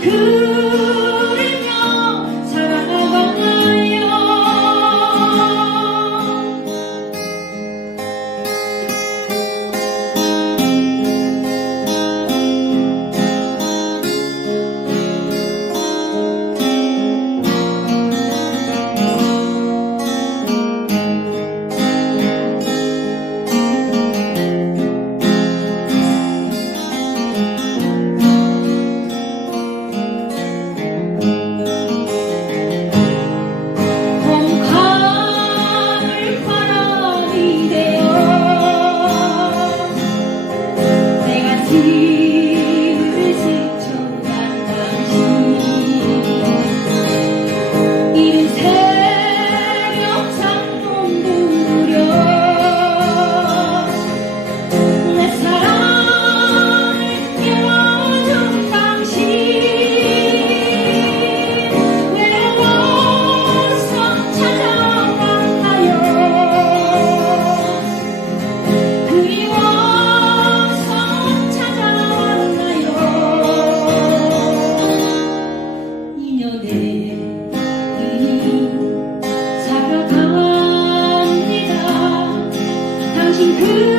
good. vida. you.